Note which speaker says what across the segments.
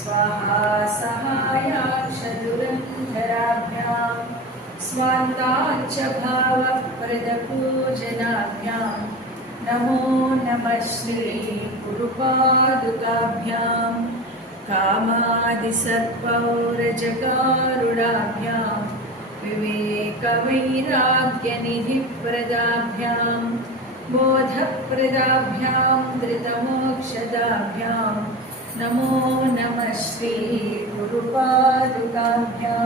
Speaker 1: स्वाहा सहायाक्षदुरन्धराभ्यां स्वान्ताच्च भावप्रदपूजनाभ्यां नमो नमः श्रीगुरुपादुकाभ्यां कामादिसर्पौरजगारुडाभ्यां विवेकवैराग्यनिधिप्रदाभ्यां बोधप्रदाभ्यां धृतमोक्षदाभ्याम् नमो नमः श्री गुरुपादुकाभ्यां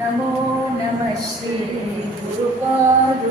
Speaker 1: नमो नमः श्री गुरुपादु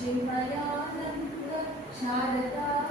Speaker 1: या शारदा